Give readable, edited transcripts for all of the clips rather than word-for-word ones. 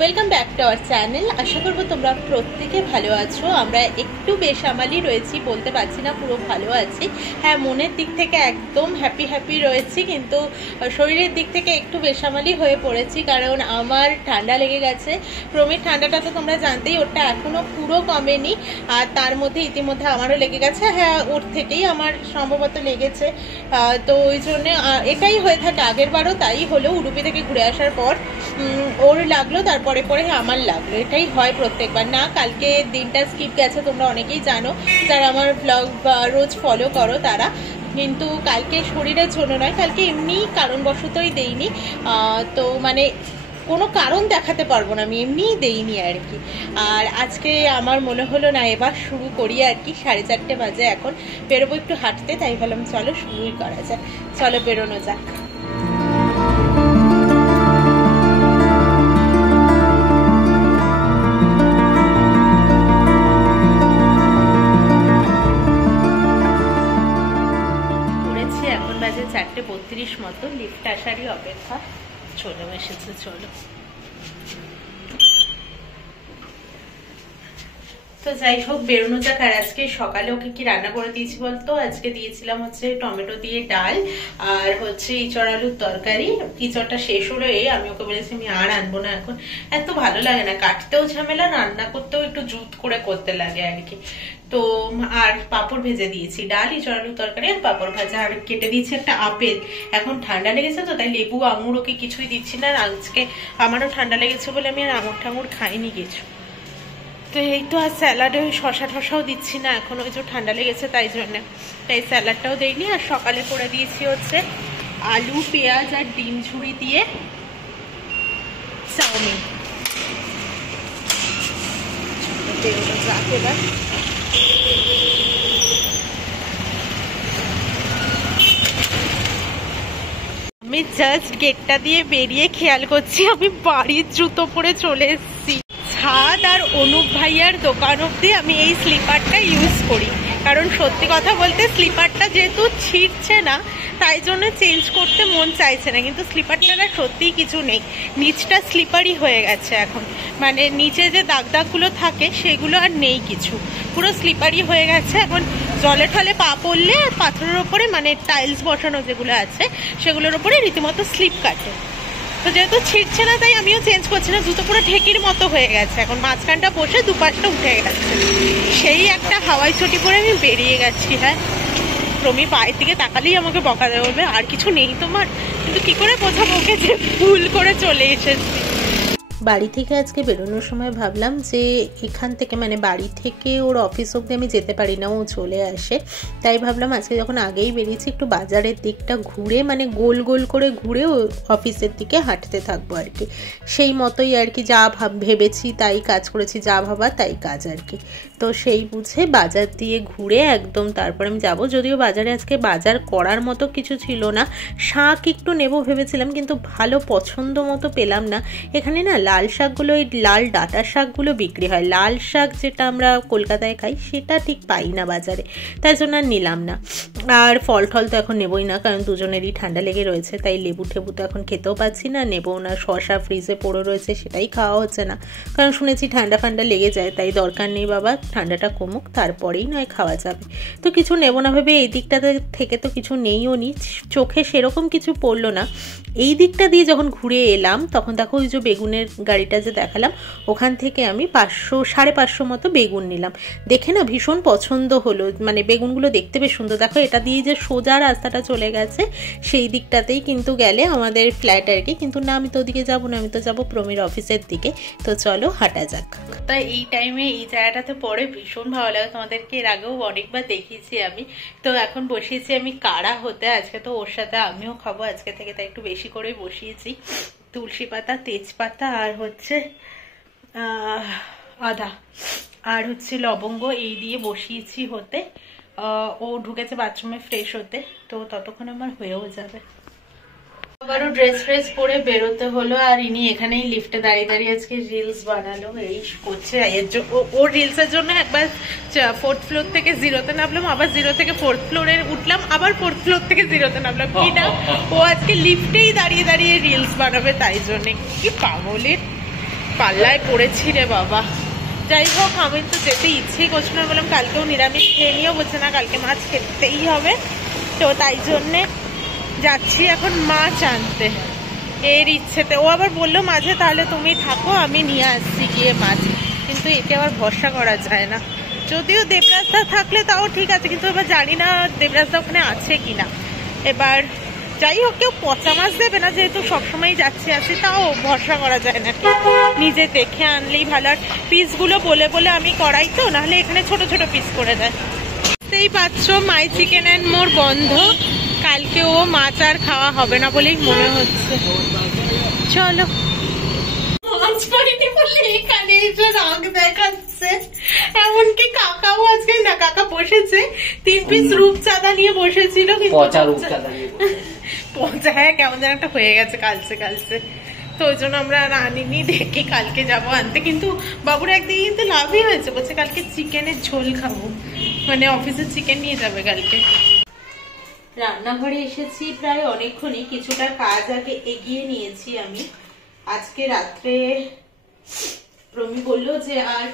Welcome back to our channel. আশা করবো তোমরা প্রত্যেকে ভালো আছো। আমরা একটু বেসামালি রয়েছি, বলতে পারছি না পুরো ভালো আছি। হ্যাঁ, মনের দিক থেকে একদম হ্যাপি রয়েছি, কিন্তু শরীরের দিক থেকে একটু বেসামালি হয়ে পড়েছি, কারণ আমার ঠান্ডা লেগে গেছে। প্রমির ঠান্ডাটা তো তোমরা জানতেই, ওরটা এখনো পুরো কমেনি, আর তার মধ্যে ইতিমধ্যে আমারও লেগে গেছে। হ্যাঁ, ওর থেকেই আমার সম্ভবত লেগেছে। তো ওই জন্য এটাই হয়ে থাকে, আগের বারও তাই হলো। উডুপি থেকে ঘুরে আসার পর ওর লাগলো, তারপরে আমার লাগলো, এটাই হয় প্রত্যেকবার। না, কালকে দিনটা স্কিপ গেছে, তোমরা অনেকেই জানো যারা আমার ব্লগ রোজ ফলো করো তারা, কিন্তু কালকে শরীরের জন্য নয়, কালকে এমনি কারণবশতই দেইনি। তো মানে কোনো কারণ দেখাতে পারবো না, আমি এমনিই দেইনি আর কি। আর আজকে আমার মনে হলো না, এবার শুরু করি আর কি। 4:30 বাজে, এখন বেরোবো একটু হাঁটতে, তাই ভাবলাম চলো শুরুই করা যাক। চলো বেরোনো যাক। এখন বাজে 4:32 মতো, লিফট আসারই অপেক্ষা। চলে এসেছে, চলো। তো যাই হোক, বেরোনো যাক। আর আজকে সকালে ওকে কি রান্না করে দিয়েছি বলতো? আজকে দিয়েছিলাম হচ্ছে টমেটো দিয়ে ডাল, আর হচ্ছে ইঁচড় আলুর তরকারি। ইঁচড়টা শেষ হলো, আমি ওকে বলেছি আমি আর আনবো না, এখন এত ভালো লাগে না, কাটতেও ঝামেলা, রান্না করতেও একটু জুত করে করতে লাগে আর কি। তো আর পাঁপড় ভেজে দিয়েছি, ডাল, ইঁচড় আলুর তরকারি আর পাঁপড় ভাজা। আর কেটে দিয়েছি একটা আপেল, এখন ঠান্ডা লেগেছে তো, তাই লেবু আঙুর ওকে কিছুই দিচ্ছি না। আজকে আমারও ঠান্ডা লেগেছে বলে আমি আর আঙুর ঠাঙুর খাইনি কিছু। তো এই তো, আর স্যালাডে ওই শশা টশাও দিচ্ছি না এখন, ওই যে ঠান্ডা লেগেছে তাই জন্য, তাই স্যালাডটাও দেইনি। আর সকালে করে দিয়েছি হচ্ছে আলু, পেঁয়াজ আর ডিম ঝুড়ি দিয়ে চাউমিন। এবার আমি জাস্ট গেটটা দিয়ে বেরিয়ে খেয়াল করছি আমি বাড়ির জুতো পরে চলে এসেছি। ছাদ আর অনুপ ভাইয়ার দোকান অব্দি আমি এই স্লিপারটা ইউজ করি, কারণ সত্যি কথা বলতে স্লিপারটা যেহেতু ছিঁড়ছে না, তাই জন্য চেঞ্জ করতে মন চাইছে না। কিন্তু স্লিপারটা সত্যিই কিছু নেই, নিচটা স্লিপারই হয়ে গেছে এখন, মানে নিচে যে দাগ দাগগুলো থাকে সেগুলো আর নেই কিছু, পুরো স্লিপারই হয়ে গেছে। এখন জলে ঠলে পা পড়লে আর পাথরের ওপরে, মানে টাইলস বসানো যেগুলো আছে সেগুলোর ওপরে রীতিমতো স্লিপ কাটে। তো যেহেতু ছিটছে না তাই আমিও চেঞ্জ করছি না, জুতো পুরো ঢেকির মতো হয়ে গেছে, এখন মাঝখানটা বসে দুপাশটা উঠে গেছে। সেই একটা হাওয়াই ছুটি পরে আমি বেরিয়ে গেছি। হ্যাঁ, প্রমি পায়ের দিকে তাকালেই আমাকে বকা দেবে, বলবে আর কিছু নেই তোমার, কিন্তু কি করে বোঝাবো ওকে যে ভুল করে চলে এসেছি। বাড়ি থেকে আজকে বেরোনোর সময় ভাবলাম যে এখান থেকে, মানে বাড়ি থেকে ওর অফিস অব্দি আমি যেতে পারি না, ও চলে আসে, তাই ভাবলাম আজকে যখন আগেই বেরিয়েছি একটু বাজারের দিকটা ঘুরে, মানে গোল গোল করে ঘুরে ও অফিসের দিকে হাঁটতে থাকবো আর কি। সেই মতোই আর কি, যা ভেবেছি তাই কাজ করেছি, যা ভাবা তাই কাজ আর কি। তো সেই বুঝে বাজার দিয়ে ঘুরে একদম তারপর আমি যাবো। যদিও বাজারে আজকে বাজার করার মতো কিছু ছিল না, শাক একটু নেবো ভেবেছিলাম, কিন্তু ভালো পছন্দ মতো পেলাম না। এখানে না লাল শাকগুলো, ওই লাল ডাঁটা শাকগুলো বিক্রি হয়, লাল শাক যেটা আমরা কলকাতায় খাই সেটা ঠিক পাই না বাজারে, তাই জন্য আর নিলাম না। আর ফল টল তো এখন নেবই না, কারণ দুজনেরই ঠান্ডা লেগে রয়েছে, তাই লেবু ঠেবু তো এখন খেতেও পাচ্ছি না, নেবো না। শশা ফ্রিজে পড়ে রয়েছে, সেটাই খাওয়া হচ্ছে না, কারণ শুনেছি ঠান্ডা ফান্ডা লেগে যায়, তাই দরকার নেই বাবা, ঠান্ডাটা কমুক তারপরেই নয় খাওয়া যাবে। তো কিছু নেবো না ভেবে এই দিকটাতে থেকে তো কিছু নেইও নি, চোখে সেরকম কিছু পড়লো না। এই দিকটা দিয়ে যখন ঘুরে এলাম তখন দেখো ওই যে বেগুনের গাড়িটা যে দেখালাম, ওখান থেকে আমি 500-550 মতো বেগুন নিলাম। দেখে না ভীষণ পছন্দ হলো, মানে বেগুনগুলো দেখতে বেশ সুন্দর। দেখো এটা দিয়ে যে সোজা রাস্তাটা চলে গেছে, সেই দিকটাতেই কিন্তু গেলে আমাদের ফ্ল্যাট আর কি, কিন্তু না আমি তো ওদিকে যাবো না, আমি তো যাবো প্রমির অফিসের দিকে। তো চলো হাঁটা যাক। তাই এই টাইমে এই জায়গাটাতে পরে ভীষণ ভালো লাগে, তোমাদেরকে এর আগেও অনেকবার দেখিয়েছি আমি। তো এখন বসিয়েছি আমি কাড়া হতে, আজকে তো ওর সাথে আমিও খাবো আজকে থেকে, তাই একটু বেশি করে বসিয়েছি। তুলসী পাতা, তেজপাতা আর হচ্ছে আদা আর হচ্ছে লবঙ্গ, এই দিয়ে বসিয়েছি হতে। ও ঢুকেছে বাথরুমে ফ্রেশ হতে, তো ততক্ষণ আমার হয়েও যাবে। আবারও ড্রেস ফ্রেস পরে বেরোতে হলো, আর ইনি এখানেই লিফটে দাঁড়িয়ে দাঁড়িয়ে আজকে রিলস বানালো, এই করছে। ওর রিলসের জন্য একবার 4th ফ্লোর থেকে 0-তে নামলাম, আবার 0 থেকে 4th ফ্লোরে উঠলাম, আবার 4th ফ্লোর থেকে 0-তে নামলাম। কি না, ও আজকে লিফটেই দাঁড়িয়ে দাঁড়িয়ে রিলস বানাবে, তাই জন্য। কি পাগলের পাল্লায় পড়েছি রে বাবা। যাই হোক, আমি তো যেতে ইচ্ছেই করছি না, বললাম কালকেও নিরামিষ খেয়ে নিও, বলছে না কালকে মাছ খেতেই হবে। তো তাই জন্যে যাচ্ছি এখন মাছ আনতে এর ইচ্ছেতে। ও আবার বললো মাঝে তাহলে তুমি থাকো, আমি নিয়ে আসছি গিয়ে মাছ, কিন্তু একে আবার ভরসা করা যায় না। যদিও দেবরাজদা থাকলে তাও ঠিক আছে, কিন্তু এবার জানি না দেবরাজদা ওখানে আছে কিনা। এবার যাই হোক, কেউ পচা মাছ দেবে না, যেহেতু সবসময় যাচ্ছি আসি, তাও ভরসা করা যায় না, নিজে দেখে আনলেই ভালো। আর পিসগুলো বলে বলে আমি করাই তো, নাহলে এখানে ছোট ছোট পিস করে দেয়। বুঝতেই পারছো মাই চিকেন অ্যান্ড মোর বন্ধ, কালকে ও মাছ আর খাওয়া হবে না বলেই মনে হচ্ছে। চলো, মাছ পাইনি বলে এখানে এসে রাগ দেখাচ্ছে। এমনকি কাকাও আজকে না, কাকা বসেছে 3 পিস রূপচাঁদা নিয়ে বসেছিল, পচা, হ্যাঁ কেমন যেন একটা হয়ে গেছে কালচে। তো ওই জন্য আমরা আর আনিনি, দেখি কালকে যাবো আনতে। কিন্তু বাবুর একদিকে কিন্তু লাভই হয়েছে, বলছে কালকে চিকেনের ঝোল খাবো, মানে অফিসে চিকেন নিয়ে যাবে কালকে। রান্নাঘরে এসেছি প্রায় অনেকক্ষণই, কিছুটা কাজ আগে এগিয়ে নিয়েছি আমি। আজকে রাত্রে রমি বললো যে আর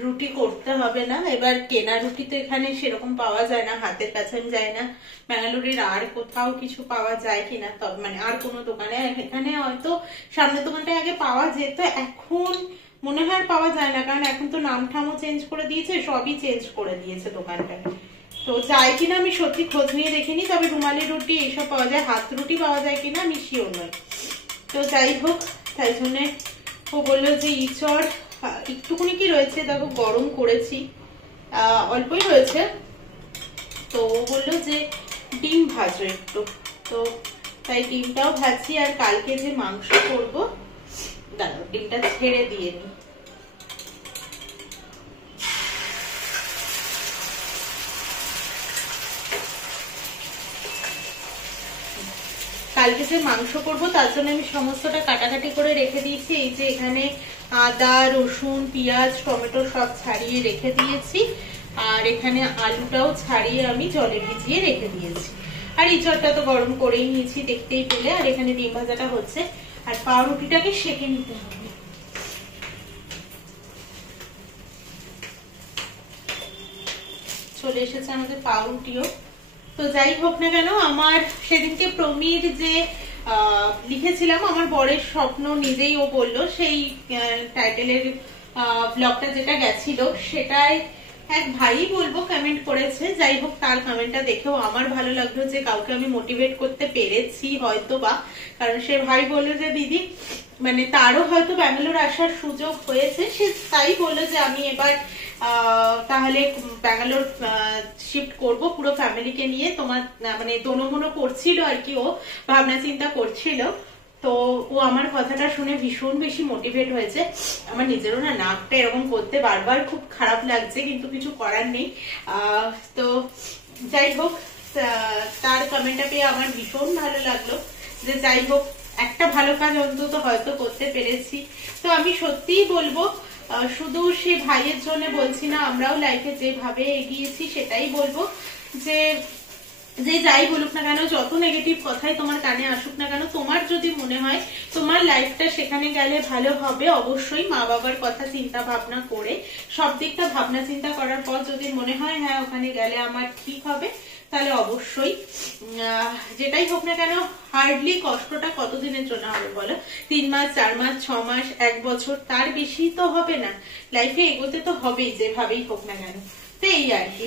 রুটি করতে হবে না, এবার কেনা রুটি তো এখানে সেরকম পাওয়া যায় না, হাতের কাছে আমি যাই না ব্যাঙ্গালোরের আর কোথাও কিছু পাওয়া যায় কিনা, তবে মানে আর কোনো দোকানে, এখানে হয়তো সামনের দোকানটায় আগে পাওয়া যেত, এখন মনে হয় আর পাওয়া যায় না, কারণ এখন তো নাম ঠামও চেঞ্জ করে দিয়েছে, সবই চেঞ্জ করে দিয়েছে দোকানটায়। তো যায় কিনা আমি সত্যি খোঁজ নিয়ে দেখিনি, তবে রুমালি রুটি এইসব পাওয়া যায়, হাত রুটি পাওয়া যায় কিনা আমি শিওর নই। তো যাই হোক, তাই জন্যে ও বললো যে ইঁচড় একটুকুনি কি রয়েছে, দেখো গরম করেছি, অল্পই রয়েছে, তো ও বললো যে ডিম ভাজো একটু, তো তাই ডিমটাও ভাজি। আর কালকে যে মাংস করবো, দাঁড়াও ডিমটা ছেড়ে দিয়ে নি। কালকে যে মাংস করবো তার জন্য আমি সমস্তটা কাটাকাটি করে রেখে দিয়েছি। এই যে এখানে আদা, রসুন, পেঁয়াজ, টমেটো সব ছাড়িয়ে রেখে দিয়েছি, আর এখানে আলুটাও ছাড়িয়ে আমি জলে ভিজিয়ে রেখে দিয়েছি। আর ইঁচড়টা তো গরম করেই নিয়েছি দেখতেই পেলে। আর এখানে ডিম ভাজাটা হচ্ছে, আর পাউরুটিটাকে সেঁকে নিতে হবে। চলে এসেছে আমাদের পাউরুটিও। তো যাই হোক না কেন, আমার সেদিনকে প্রমির যে লিখেছিলাম আমার বরের স্বপ্ন, নিজেই ও বললো, সেই টাইটেলের ব্লগটা যেটা গেছিল সেটাই এক ভাই বলবো কমেন্ট করেছে। যাই হোক, তার কমেন্টটা দেখেও আমার ভালো লাগলো যে কাউকে আমি মোটিভেট করতে পেরেছি হয়তো বা, কারণ সে ভাই বললো যে দিদি মানে তারও হয়তো ব্যাঙ্গালোর আসার সুযোগ হয়েছে, সে তাই বললো যে আমি এবার তাহলে ব্যাঙ্গালোর শিফট করব পুরো ফ্যামিলিকে নিয়ে। তোমার মানে দোনো করছিল আর কি, ও ভাবনা চিন্তা করছিল। তো ও আমার কথাটা শুনে ভীষণ বেশি মোটিভেট হয়েছে। আমার নিজেরও না নাকটা এরকম করতে বারবার খুব খারাপ লাগছে, কিন্তু কিছু করার নেই। তো যাই হোক, তার কমেন্টটা পেয়ে আমার ভীষণ ভালো লাগলো, যে যাই হোক একটা ভালো কাজ অন্তত হয়তো করতে পেরেছি। তো আমি সত্যিই বলবো, শুধু সে ভাইয়ের জন্য বলছি না, আমরাও লাইফে যেভাবে এগিয়েছি সেটাই বলবো, যে যাই বলুক না কেন, যত নেগেটিভ কথাই তোমার কানে আসুক না কেন, তোমার যদি মনে হয় তোমার লাইফটা সেখানে গেলে ভালো হবে, অবশ্যই মা বাবার কথা চিন্তা ভাবনা করে, সব দিকটা ভাবনা চিন্তা করার পর যদি মনে হয় হ্যাঁ ওখানে গেলে আমার ঠিক হবে, তাহলে অবশ্যই যেটাই হোক না কেন, হার্ডলি কষ্টটা কতদিনের জন্য হবে বলো? 3 মাস, 4 মাস, 6 মাস, 1 বছর, তার বেশি তো হবে না। লাইফে এগোতে তো হবেই যেভাবেই হোক না কেন। তো এই আর কি।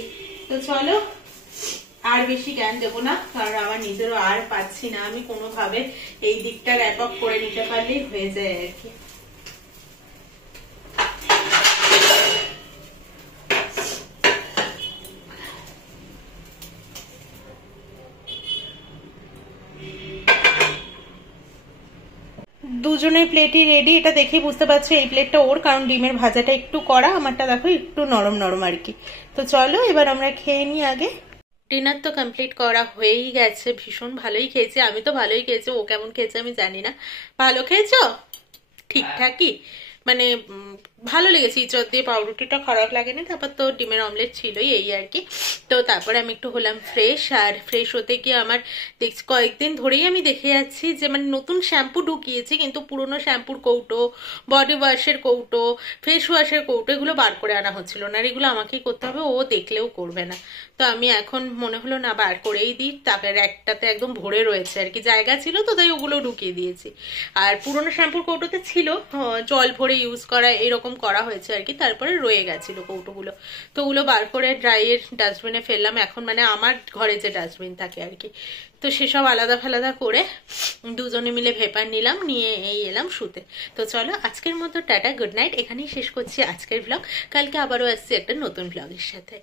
তো চলো, আর বেশি জ্ঞান দেবো না, কারণ আমার নিজেরও আর পাচ্ছি না, আমি কোনোভাবে এই দিকটা র্যাপ আপ করে নিতে পারলেই হয়ে যায় আর কি। দুজনের প্লেটই রেডি, এটা দেখেই বুঝতে পারছো এই প্লেটটা ওর, কারণ ডিমের ভাজাটা একটু কড়া, আমারটা দেখো একটু নরম নরম আর কি। তো চলো এবার আমরা খেয়ে নিই আগে। ডিনার তো কমপ্লিট করা হয়েই গেছে, ভীষণ ভালোই খেয়েছি, আমি তো ভালোই খেয়েছি, ও কেমন খেয়েছে আমি জানি না। ভালো খেয়েছো? ঠিকঠাকই মানে ভালো লেগেছে, ইঁচড় দিয়ে পাউরুটিটা খারাপ লাগেনি। তারপর তো ডিমের অমলেট ছিলই, এই আর কি। তো তারপরে আমি একটু হলাম ফ্রেশ, আর ফ্রেশ হতে গিয়ে আমার দেখছি কয়েকদিন ধরেই আমি দেখে যাচ্ছি যে মানে নতুন শ্যাম্পু ঢুকিয়েছি, কিন্তু পুরোনো শ্যাম্পুর কৌটো, বডি ওয়াশের কৌটো, ফেস ওয়াশের কৌটো এগুলো বার করে আনা হচ্ছিল না, আর এগুলো আমাকেই করতে হবে, ও দেখলেও করবে না। তো আমি এখন মনে হলো না বার করেই দিই, তারপরে একটাতে একদম ভরে রয়েছে আর কি, জায়গা ছিল তো তাই ওগুলো ঢুকিয়ে দিয়েছি। আর পুরোনো শ্যাম্পুর কৌটোতে ছিল জল ভরে ইউজ করা, এরকম করা হয়েছে আর কি, তারপরে রয়ে গেছিল কৌটোগুলো। তো ওগুলো বার করে ড্রাইয়ের ডাস্টবিনে ফেললাম এখন, মানে আমার ঘরে যে ডাস্টবিন থাকে আর কি। তো সেসব আলাদা ফালাদা করে দুজনে মিলে ভেপার নিলাম, নিয়ে এই এলাম শুতে। তো চলো আজকের মতো টাটা, গুড নাইট, এখানেই শেষ করছি আজকের ব্লগ। কালকে আবারও আসছি একটা নতুন ব্লগের সাথে।